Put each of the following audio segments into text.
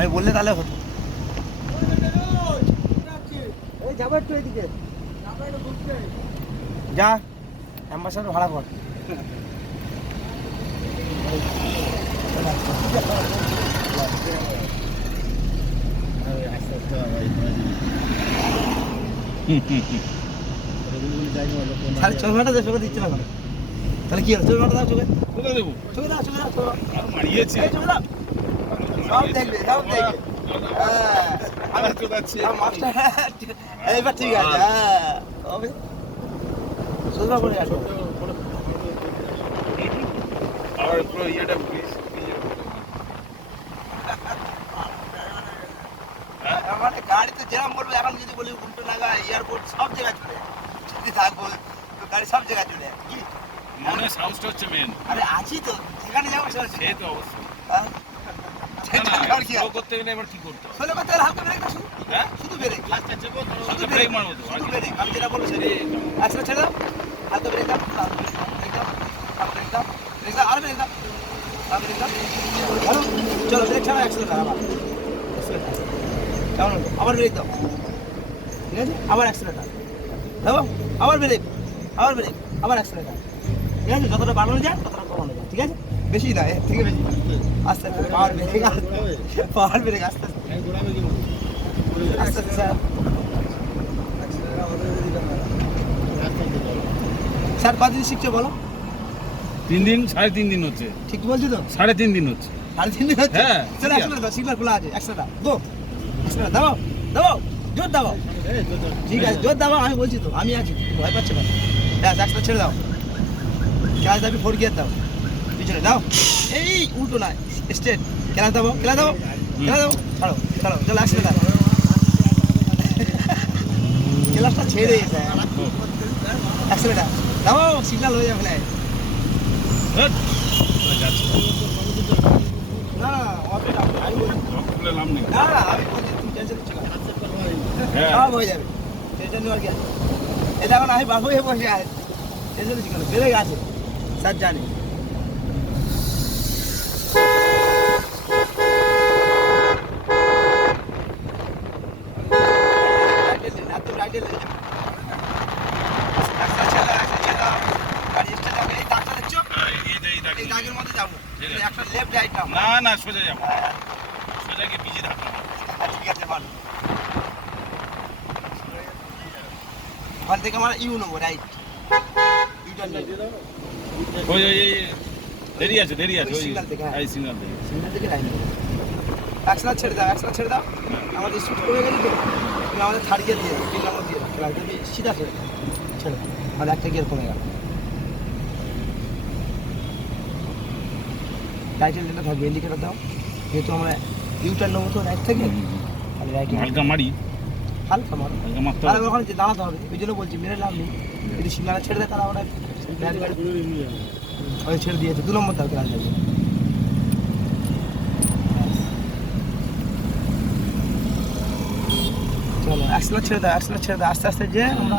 আমি বললে তাহলে হতো। যাবো একটু এদিকে, যা অ্যাম্বাসাডার ভাড়া কর। চশমাটা দে, চোখে দিচ্ছে না কেন? তাহলে কি হলো? চশমাটা দাও, চোখে চোখে দেবো, চোখে দাও, চোখে দাও, মারিয়েছে, চোখে দাও, সব দেখবে, সব দেখবে। এইবার ঠিক আছে। হ্যাঁ, চশমা পরে আসো। আর পুরো ইয়েটা মানে গাড়িতে যেরকম বলবো, এখন যদি বলি উল্টো লাগা এয়ারপোর্ট সব জায়গায় চলে যদি থাকবো তো গাড়ি সব জায়গায় চলে যায়। কি মনে সাউন্ডটা হচ্ছে মেন। আরে আছি তো, যেখানে যাবো সেখানে সে তো অবশ্যই হ্যাঁ স্লো করতে গেলে এবার কি করতে হবে? সোলো করতে গেলে হালকা ব্রেক দাও, শুধু হ্যাঁ শুধু ব্রেক, শুধু ব্রেক মারবো তো আর শুধু কি? ব্রেক। আমি যেটা বলবো সেটা একসাথে ছেড়ে দাও, হালকা ব্রেক দাও, ব্রেক দাও, ব্রেক দাও, ব্রেক দাও, আর ব্রেক দাও, আর ব্রেক দাও। ভালো, চলো ব্রেক ছাড়া একসাথে দাও, আবার কেমন হলো? আবার ব্রেক দাও, ঠিক আছে? আবার অ্যাক্সিলেটার দাও, আবার ব্রেক, আবার ব্রেক, আবার অ্যাক্সিলেটার। ঠিক আছে? যতটা বাড়ানো যায় ততটা কমানো যায়, ঠিক আছে? বেশি না, এর থেকে বেশি আস্তে আস্তে পাওয়ার ব্রেক, পাওয়ার ব্রেক আস্তে আস্তে আস্তে আস্তে। স্যার কতদিন শিখছো বলো? 3 দিন 3.5 দিন হচ্ছে। ঠিক বলছি তো? 3.5 দিন হচ্ছে। 3.5 দিন হচ্ছে? হ্যাঁ, চলো অ্যাক্সিলেটার দাও, সিগন্যাল খোলা আছে, অ্যাক্সিলেটার গো, অ্যাক্সিলেটার দাও, দাও, জোর দাও। ঠিক আছে, জোর দাও, আমি বলছি তো, আমি আছি, ভয় পাচ্ছে না। ব্যাস অ্যাক্সিলেটার ছেড়ে দাও, ক্লাস দাবি 4 গিয়ার দাও, পিছনে দাও, এই উল্টো না, স্ট্রেট ক্লাস দাও, ক্লাস দাও, ক্লাস দাও, ছাড়ো ছাড়ো, চলো অ্যাক্সিলেটার। ক্লাসটা ছেড়ে দিয়েছে, অ্যাক্সিলেটার দাও, সিগন্যাল হয়ে যাবে না। হ্যাঁ যাচ্ছে। না অতটা আমি বলছি, খুলে লাভ নেই। না না আমি বলছি, তুমি টেনশন নিচ্ছ না, হ্যাঁ সব হয়ে যাবে, টেনশন নেওয়ার কি আছে? এটা এখন আমি বাবু হয়ে বসে আছে, টেনশন নিচ্ছি কেন? বেড়ে গেছে, স্যার জানি। এই দাগের মধ্যে যাবো, একটা লেফট রাইট নাও। না না সোজা যাবো, সোজা গিয়ে পিছিয়ে থাকবো। ঠিক আছে, ভালো। ওখান থেকে আমরা ইউ নেবো, রাইট, ইউটার নেবো। ওই ওই ওই দেরি আছে দেরি আছে, ওই সিগন্যাল থেকে, হ্যাঁ। এই সিগন্যাল থেকে। সিগন্যাল থেকে লাইন নেবো। অ্যাক্সেলার ছেড়ে দাও, অ্যাক্সেলার ছেড়ে দাও। আমাদের স্পিড কমে গেছে তো, তুমি আমাদের 3 গিয়ার দিয়ে দাও, 3 নম্বর দিয়ে দাও, ক্লাস যদি সিধা ছেড়ে দাও, ছেড়ে দাও, আর একটা গিয়ার কমে গেল। টাইটেল যেটা থাকবে ইন্ডিকেটার দাও, যেহেতু আমরা ইউটার নেবো তো রাইট থেকে, তাহলে রাইট হালকা মারি, হালকা মারো, হালকা মারতে তাহলে হবে। ওখানে যে দাঁড়াতে হবে, ওই জন্য বলছি মেরে লাভ নেই। যদি সিগনাল ছেড়ে দেয় তাহলে আমরা ওই ছেড়ে দিয়েছে, 2 নম্বর দাও ক্লাস যাবে। চলো অ্যাক্সেলার ছেড়ে দাও, অ্যাক্সেলার ছেড়ে দাও, আস্তে আস্তে যে আমরা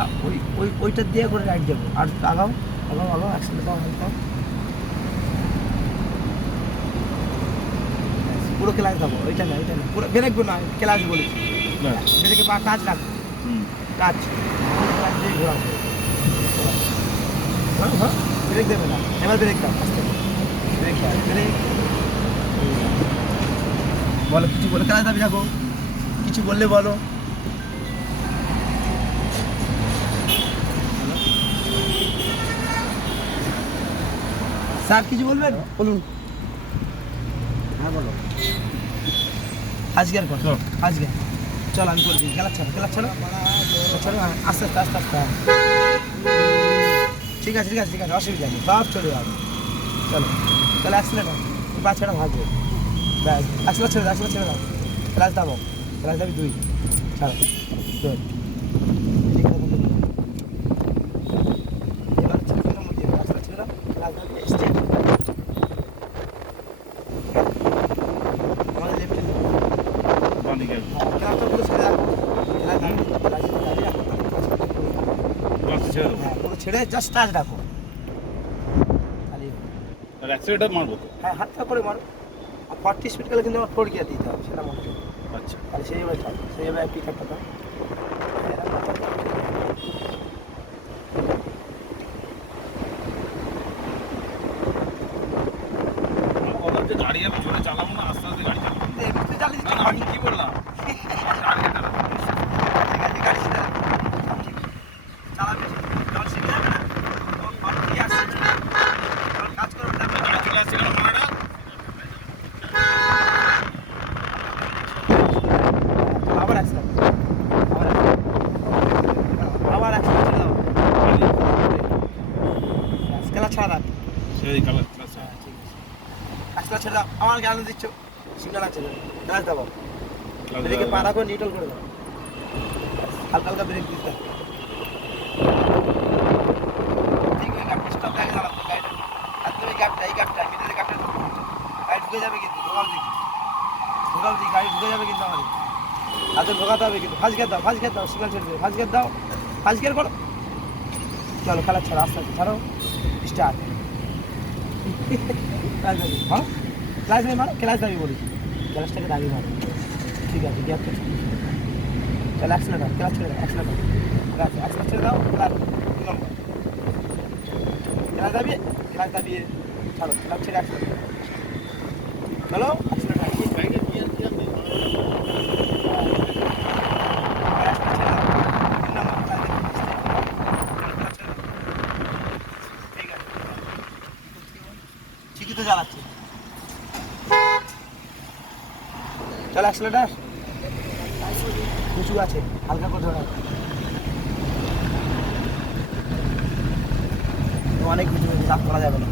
ওইটা দিয়ে করে রাইট যাবো। আর আগাও আগাও আগাও, অ্যাক্সেলার দাও, হালকা পুরো ক্লাস দেবো, ওইটা না ওইটা না, পুরো ব্রেক না, ক্লাস বলেছি ব্রেকে পা টাচ রাখবো, টাচ টাচ দিয়ে ঘোরাবো। হ্যাঁ হ্যাঁ, ব্রেক দেবে না, এবার ব্রেক দাও, আস্তে ব্রেক দাও, ব্রেক। বলো কিছু বলে ক্লাস দাবি রাখো, কিছু বললে বলো। স্যার কিছু বলবেন? বলুন। হ্যাঁ বলো। আজকে আর কত? আজকে চল আমি করে দিই, খেলা ছাড়ো, খেলা ছাড়ো, ছাড়ো, আস্তে আস্তে আস্তে আস্তে। ঠিক আছে ঠিক আছে ঠিক আছে, অসুবিধা নেই, সব চলে যাবে। চলো চলো, অ্যাক্সিলেটার পা ছেড়ে ভাগবে, ব্যাস অ্যাক্সিলেটার ছেড়ে দাও, অ্যাক্সিলেটার ছেড়ে দাও, ক্লাস দাবো, ক্লাস দাবি 2, ছাড়ো 2। এবার ছেড়ে দাও, অ্যাক্সিলেটার ছেড়ে দাও, ক্লাস দাবি স্ট্রেট। আমাদের লেফটে বাঁ দিকে ক্লাসটা পুরো ছেড়ে দাও, ক্লাস দাবি রাখো, ক্লাসটা ছেড়ে দেবো। হ্যাঁ পুরো ছেড়ে জাস্ট টাচ রাখো, খালি আর অ্যাক্সিলেটার মারবো তো। হ্যাঁ হাতটা করে মারো, 40 স্পিড গেলে কিন্তু আমার 4 গিয়ার দিতে হবে, সেটা মনে রাখবে। আচ্ছা তাহলে সেইভাবে চল, সেইভাবে পিক আপটা দাও। বললাম যে গাড়ি আমি জোরে চালাবো না, আস্তে আস্তে গাড়ি চালাবো। এমনিতে চালিয়ে না দিচ্ছি, না, আমি কি বললাম গাড়ি চালাবো। ঠিক আছে, গাড়ি শিখে যাবে। সব ঠিক আছে। চালাবে, যখন শিখে যাবে না, তখন কন্টিনিউ আসছে, তখন কাজ করবে না। গাড়ি চলে আসছে কেন মনে হয়? আবার accident, আবার accident ছেড়ে দাও। ক্লাচ ছাড়া দাও। সেই কালার ক্লাস ক্লাচ ছেড়ে দাও, আমার গাড়ি দিচ্ছ, সিগন্যাল আছে, ক্লাচ দাও। ব্রেকে পা রাখো, নিউট্রাল করে দাও, হালকা হালকা ব্রেক দিতে হবে। ঠিক ওই গ্যাপটা স্টপ লাগে দাঁড়াতো গাড়িটা, একদম এই গ্যাপটা মিডলের গ্যাপটা গাড়ি ঢুকে যাবে, কিন্তু ঢোকাও দেখি গাড়ি ঢুকে যাবে কিন্তু আমাদের হাতে ঢোকাতে হবে, কিন্তু ফার্স্ট গিয়ার দাও, সিগন্যাল ছেড়ে দেবে, ফার্স্ট গিয়ার দাও, ফার্স্ট গিয়ার করো, চলো খেলা ছাড়ো, আস্তে আস্তে ছাড়ো, স্টার্ট। হ্যাঁ ক্লাস নেই মারো, ক্লাস দাবি বলেছি, ক্লাসটাকে দাবি মারো, ঠিক আছে, গিয়ার তো চলো, অ্যাক্সিলেটার, ক্লাস ছেড়ে দাও, অ্যাক্সিলেটার ছেড়ে দাও, ক্লাস দাবিয়ে ছাড়ো, ক্লাস ছেড়ে অ্যাক্সিলেটার, চলো অ্যাক্সিলেটার, ঠিকই তো চালাচ্ছে, চলো অ্যাক্সিলেটার, উঁচু আছে, হালকা করে ধরে অনেক কিছু চাপ করা যাবে না।